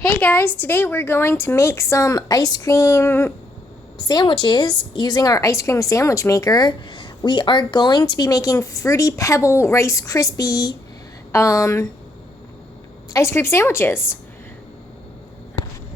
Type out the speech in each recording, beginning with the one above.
Hey guys, today we're going to make some ice cream sandwiches using our ice cream sandwich maker. We are going to be making Fruity Pebble Rice Krispie ice cream sandwiches.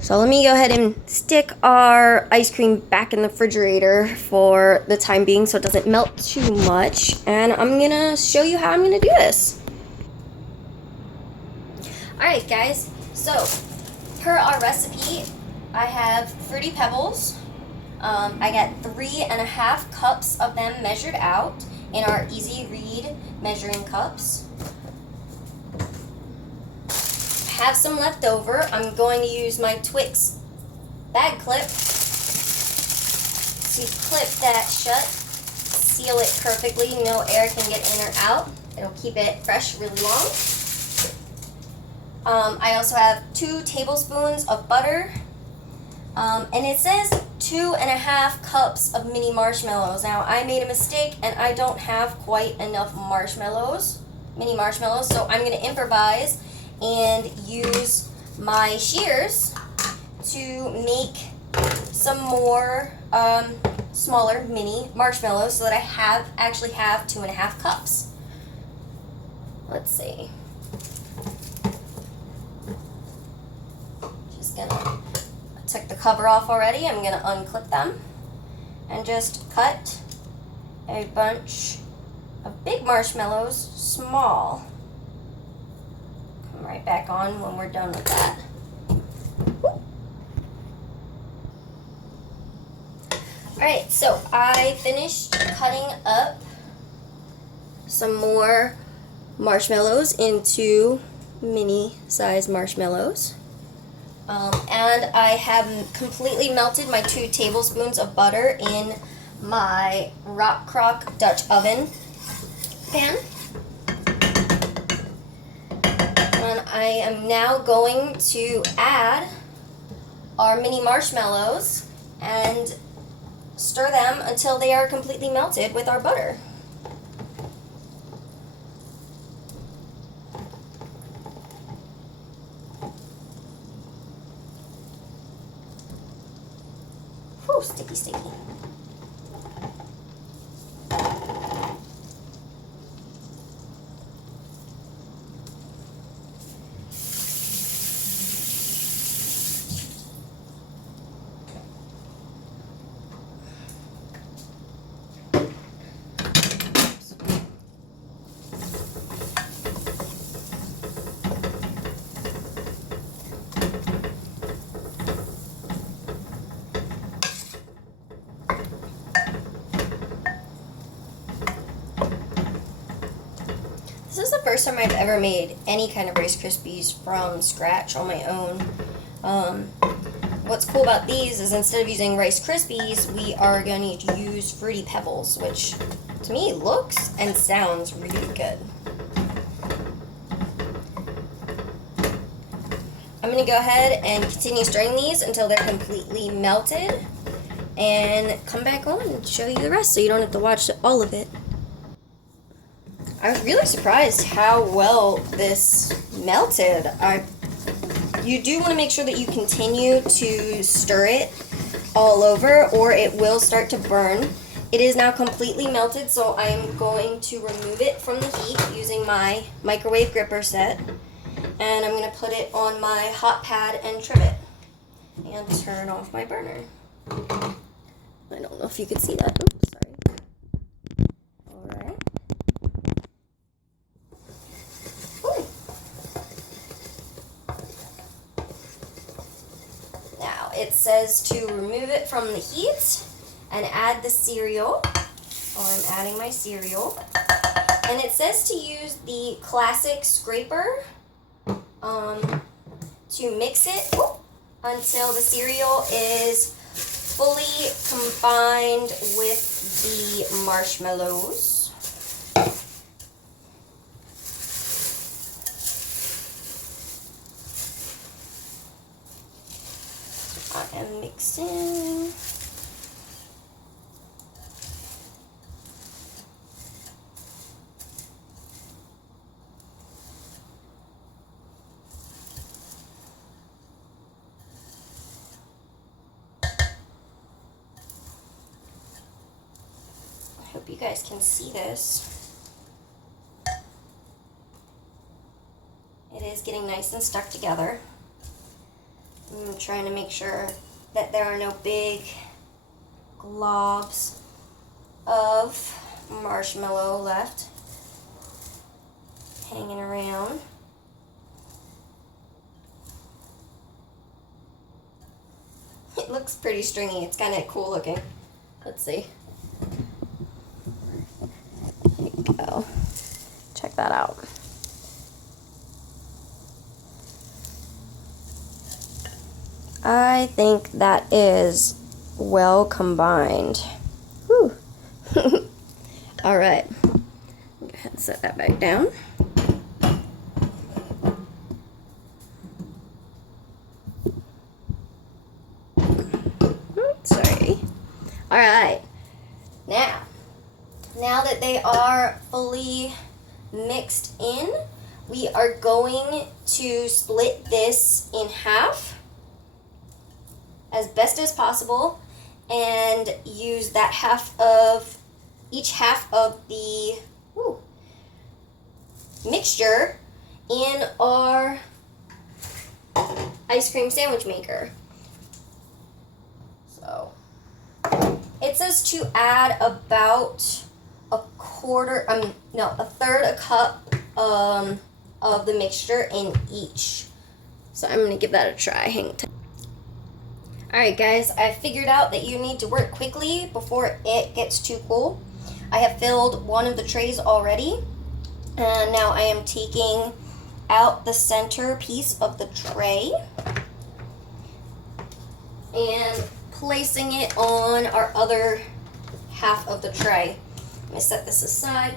So let me go ahead and stick our ice cream back in the refrigerator for the time being so it doesn't melt too much. And I'm gonna show you how I'm gonna do this. Alright guys, so per our recipe, I have Fruity Pebbles. I got 3.5 cups of them measured out in our easy read measuring cups. Have some left over. I'm going to use my Twix bag clip to clip that shut, seal it perfectly, no air can get in or out. It'll keep it fresh really long. I also have 2 tablespoons of butter, and it says 2.5 cups of mini marshmallows. Now I made a mistake and I don't have quite enough mini marshmallows, so I'm going to improvise and use my shears to make some more smaller mini marshmallows so that I actually have 2.5 cups. Let's see. I took the cover off already. I'm gonna unclip them and just cut a bunch of big marshmallows small. Come right back on when we're done with that. Alright, so I finished cutting up some more marshmallows into mini size marshmallows. And I have completely melted my 2 tablespoons of butter in my Rock Crock Dutch oven pan. And I am now going to add our mini marshmallows and stir them until they are completely melted with our butter. Whew, sticky, sticky. This is the first time I've ever made any kind of Rice Krispies from scratch on my own. What's cool about these is instead of using Rice Krispies, we are going to use Fruity Pebbles, which to me looks and sounds really good. I'm going to go ahead and continue stirring these until they're completely melted and come back on and show you the rest so you don't have to watch all of it. I was really surprised how well this melted. You do want to make sure that you continue to stir it all over or it will start to burn. It is now completely melted, so I'm going to remove it from the heat using my microwave gripper set. And I'm going to put it on my hot pad and trim it. And turn off my burner. I don't know if you can see that. Oops, sorry. Alright. Now it says to remove it from the heat and add the cereal. I'm adding my cereal. And it says to use the classic scraper to mix it until the cereal is fully combined with the marshmallows. I am mixing. hope you guys can see this. It is getting nice and stuck together. I'm trying to make sure that there are no big globs of marshmallow left hanging around. It looks pretty stringy. It's kind of cool looking. Let's see. There you go. Check that out. I think that is well combined. Whew. All right. Go ahead and set that back down. Sorry. All right. Now that they are fully mixed in, we are going to split this in half as best as possible and use that each half of the mixture in our ice cream sandwich maker. So it says to add about a third a cup of the mixture in each. So I'm gonna give that a try. Hang tight. Alright guys, I figured out that you need to work quickly before it gets too cool. I have filled one of the trays already, and now I am taking out the center piece of the tray and placing it on our other half of the tray. Let me set this aside.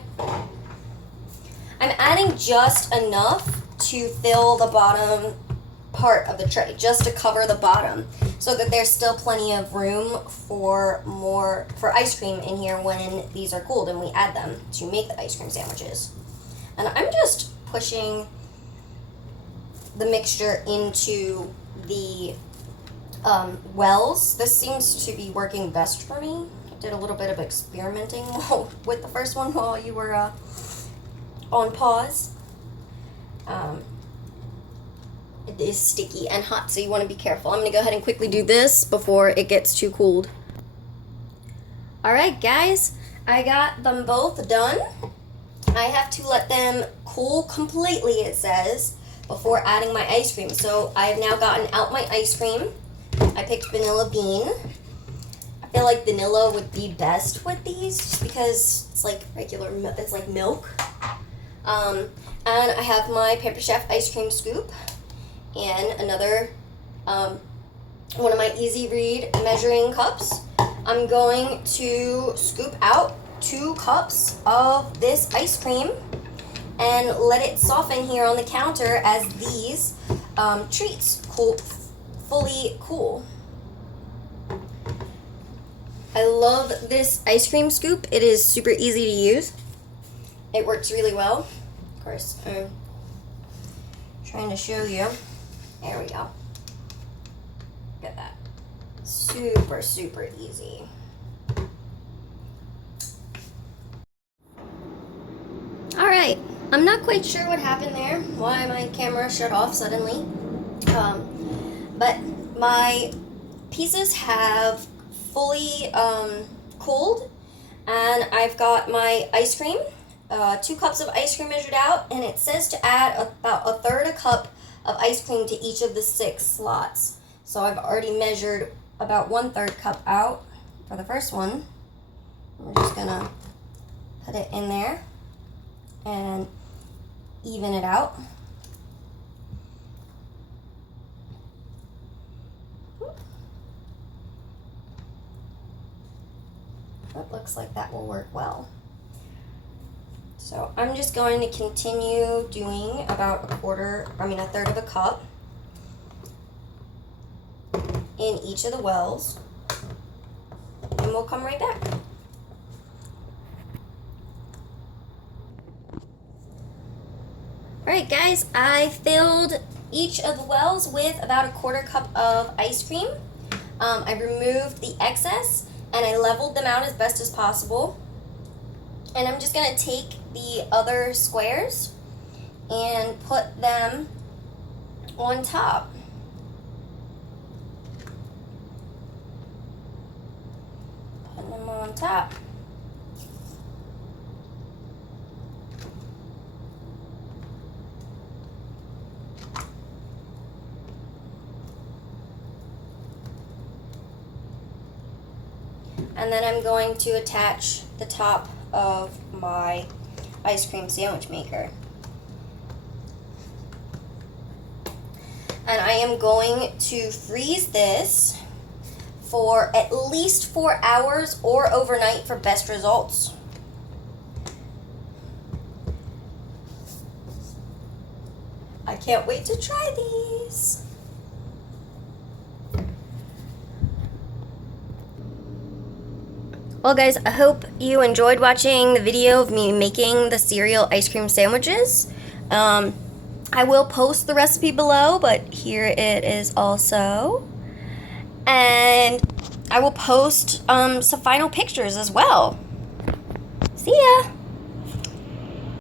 I'm adding just enough to fill the bottom part of the tray, just to cover the bottom, so that there's still plenty of room for ice cream in here when these are cooled and we add them to make the ice cream sandwiches. And I'm just pushing the mixture into the wells. This seems to be working best for me. I did a little bit of experimenting with the first one while you were on pause. It is sticky and hot, so you want to be careful. I'm going to go ahead and quickly do this before it gets too cooled. Alright guys, I got them both done. I have to let them cool completely, it says, before adding my ice cream. So I have now gotten out my ice cream. I picked vanilla bean. I feel like vanilla would be best with these just because it's like regular, it's like milk. And I have my Pampered Chef ice cream scoop and another one of my Easy Read measuring cups. I'm going to scoop out 2 cups of this ice cream and let it soften here on the counter as these treats fully cool. I love this ice cream scoop. It is super easy to use. It works really well. Of course, I'm trying to show you. There we go. Look at that. Super, super easy. Alright, I'm not quite sure what happened there, why my camera shut off suddenly. But my pieces have fully cooled, and I've got my ice cream, 2 cups of ice cream measured out, and it says to add about a third a cup of ice cream to each of the 6 slots. So I've already measured about 1/3 cup out for the first one. We're just gonna put it in there and even it out. It looks like that will work well. So I'm just going to continue doing about a third of a cup in each of the wells, and we'll come right back. Alright guys, I filled each of the wells with about a 1/4 cup of ice cream. I removed the excess and I leveled them out as best as possible. And I'm just going to take the other squares and put them on top. Put them on top. And then I'm going to attach the top of my ice cream sandwich maker. And I am going to freeze this for at least 4 hours or overnight for best results. I can't wait to try these. Well guys, I hope you enjoyed watching the video of me making the cereal ice cream sandwiches. I will post the recipe below, but here it is also. And I will post some final pictures as well. See ya!